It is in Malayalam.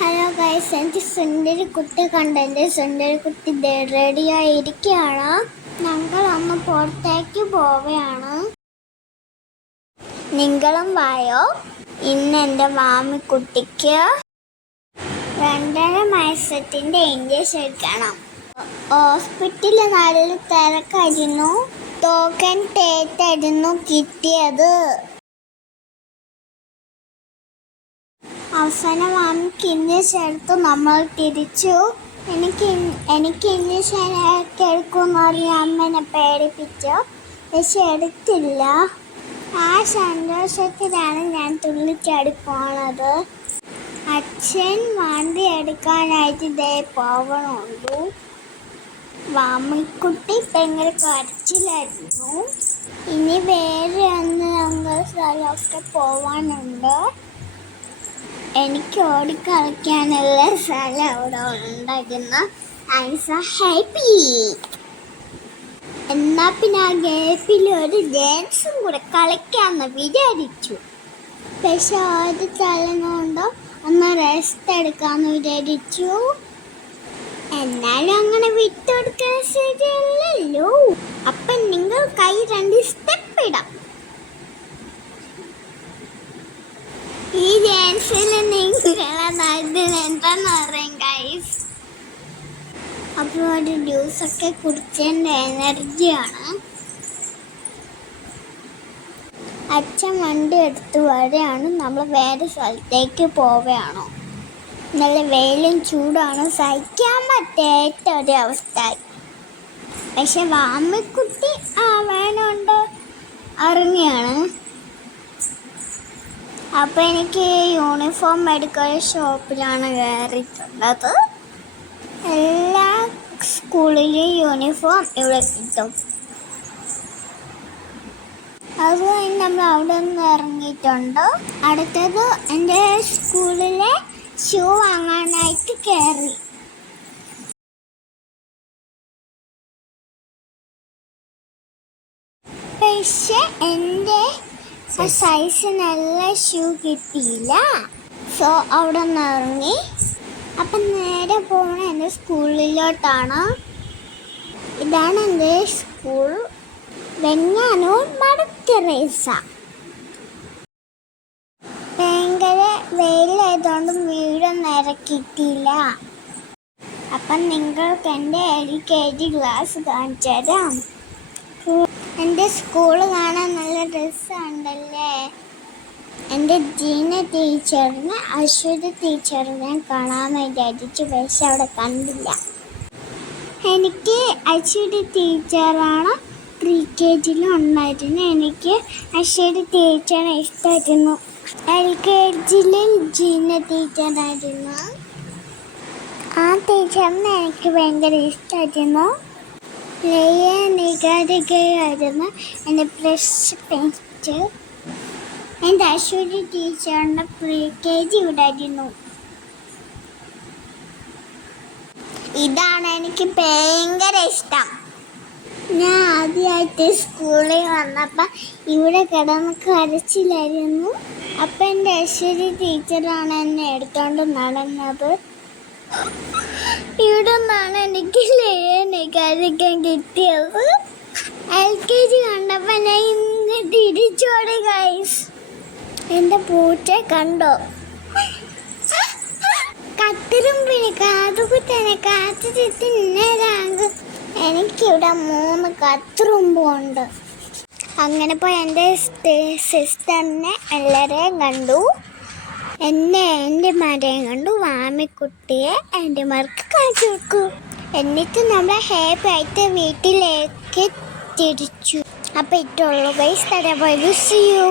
ഹലോ ഗൈസ് എനിക്ക് സുന്ദരി കുട്ടി കണ്ട. എന്റെ സുന്ദരി കുട്ടി റെഡി ആയിരിക്കുകയാണ്. ഞങ്ങൾ അന്ന് പുറത്തേക്ക് പോവുകയാണ്. നിങ്ങളും വായോ? ഇന്ന് എന്റെ മാമിക്കുട്ടിക്ക് രണ്ടര മാസത്തിന്റെ ഇഞ്ചക്ഷൻ എടുക്കണം. ഹോസ്പിറ്റലിൽ നല്ല തിരക്കായിരുന്നു. ടോക്കൺ തേറ്റായിരുന്നു കിട്ടിയത്. അവസാനം അമ്മയ്ക്ക് എടുത്തു നമ്മൾ തിരിച്ചു. എനിക്ക് എനിക്ക് ഇംഗ്ലീഷ് ഒക്കെ എടുക്കുമെന്ന് പറഞ്ഞ് അമ്മ എന്നെ പേടിപ്പിച്ചു. പക്ഷെ എടുത്തില്ല. ആ സന്തോഷത്തിലാണ് ഞാൻ തുള്ളിച്ചാടി പോണത്. അച്ഛൻ വണ്ടി എടുക്കാനായിട്ട് ദേ പോകണുള്ളൂ വാമിക്കുട്ടി ഭയങ്കര കരച്ചിലായിരുന്നു. ഇനി വേറെ ഒന്ന് ഞങ്ങൾ സ്ഥലമൊക്കെ പോവാനുണ്ട്. എനിക്ക് ഓടിക്കളിക്കാനുള്ള സ്ഥലം അവിടെ ഉണ്ടാക്കുന്ന ഐ സ ഹാപ്പി എന്നാ പിന്നെ ആ ഗേപ്പിൽ ഒരു ഡാൻസും കൂടെ കളിക്കാമെന്ന് വിചാരിച്ചു. പക്ഷെ ഒരു തലന്നുകൊണ്ടോ ഒന്ന് റെസ്റ്റ് എടുക്കാമെന്ന് വിചാരിച്ചു. എന്നാലും അങ്ങനെ വിട്ടുകൊടുക്കാൻ ശരിയല്ലല്ലോ. അപ്പം നിങ്ങൾ കൈ രണ്ട് സ്റ്റെപ്പ് ഇടാം. ഡാൻസിൽ നിങ്ങളെ നാട്ടിൽ എന്താന്ന് പറയും അപ്പോൾ ഒരു ജ്യൂസൊക്കെ കുടിച്ചതിന്റെ എനർജിയാണ് അച്ഛൻ വണ്ടി എടുത്ത് വരെയാണ് നമ്മൾ വേറെ സ്ഥലത്തേക്ക് പോവുകയാണോ. നല്ല വെയിലും ചൂടാണ് സഹിക്കാൻ പറ്റാത്ത ഒരു അവസ്ഥ പക്ഷെ വാമിക്കുട്ടി ആ വേണമുണ്ട് ഇറങ്ങിയാണ് അപ്പൊ എനിക്ക് യൂണിഫോം മെഡിക്കൽ ഷോപ്പിലാണ് കയറിയിട്ടുള്ളത്. എല്ലാ സ്കൂളിലും യൂണിഫോം ഇവിടെ കിട്ടും. അത് കഴിഞ്ഞ് നമ്മൾ അവിടെ നിന്ന് ഇറങ്ങിയിട്ടുണ്ട്. അടുത്തത് എന്റെ സ്കൂളിലെ ഷൂ വാങ്ങാനായിട്ട് കയറി. പക്ഷെ എന്റെ സൈസിനുള്ള ഷൂ കിട്ടിയില്ല. സോ അവിടെ നിന്ന് ഇറങ്ങി. അപ്പം നേരെ പോണ എന്റെ സ്കൂളിലോട്ടാണ്. ഇതാണ് എന്റെ സ്കൂൾ വെങ്ങാനൂർ മടത്തിറേസ ഭയങ്കര വെയിലായതുകൊണ്ട് നേരെ കിട്ടിയില്ല അപ്പം നിങ്ങൾക്ക് എന്റെ എൽ കെ ജി ക്ലാസ് കാണിച്ചു തരാം എന്റെ സ്കൂൾ കാണാൻ നല്ല ഡ്രസ്സ് ഉണ്ടല്ലേ എന്റെ ജീന ടീച്ചറിനെ അശ്വതി ടീച്ചറിനെ കാണാൻ വേണ്ടി അടിച്ചു പക്ഷെ അവിടെ കണ്ടില്ല. എനിക്ക് അശ്വതി ടീച്ചറാണ് പ്രീ കെ ജിയിലും ഉണ്ടായിരുന്നു. എനിക്ക് അശ്വതി ടീച്ചറെ ഇഷ്ടമായിരുന്നു എൽ കെ ജിയിൽ ജീന ടീച്ചറായിരുന്നു. ആ ടീച്ചറിനെ എനിക്ക് ഭയങ്കര ഇഷ്ടമായിരുന്നു ലയ നികാരികയായിരുന്നു എന്റെ ബ്രഷ് പെയിന്റ് എന്റെ അശ്വതി ടീച്ചറിന്റെ പ്രീ കെ ജി ഇവിടായിരുന്നു ഇതാണ് എനിക്ക് ഭയങ്കര ഇഷ്ടം. ഞാൻ ആദ്യമായിട്ട് സ്കൂളിൽ വന്നപ്പോൾ ഇവിടെ കിടന്ന് കരച്ചിലായിരുന്നു. അപ്പം എന്റെ അശ്വതി ടീച്ചറാണ് എന്നെ എടുത്തോണ്ട് നടന്നത്. ഇവിടെ നിന്നാണ് എനിക്ക് ലേനെ കഴിക്കാൻ കിട്ടിയത്. എൽ കെ ജി കണ്ടപ്പോൾ ഞാൻ ഇന്ന് തിരിച്ചോടി ഗൈസ് എന്റെ പൂച്ച കണ്ടോ? കത്തിലും പിന്നെ കാതുകുത്തനെ കാത്തു ചുറ്റി നിന്നേരാങ്ക് എനിക്കിവിടെ മൂന്ന് കത്തിരുമ്പുണ്ട് അങ്ങനെ പോയി എന്റെ സിസ്റ്ററിനെ എല്ലാവരെയും കണ്ടു. എന്നെ എന്റെ മരം കണ്ടു വാമിക്കുട്ടിയെ എന്റെ മർക്ക് കാണിച്ചു കൊടുക്കൂ. എന്നിട്ട് നമ്മളെ ഹാപ്പി ആയിട്ട് വീട്ടിലേക്ക് തിരിച്ചു. അപ്പോൾ ഇട്ടുള്ളൂ ഗൈസ് പോയത്. See you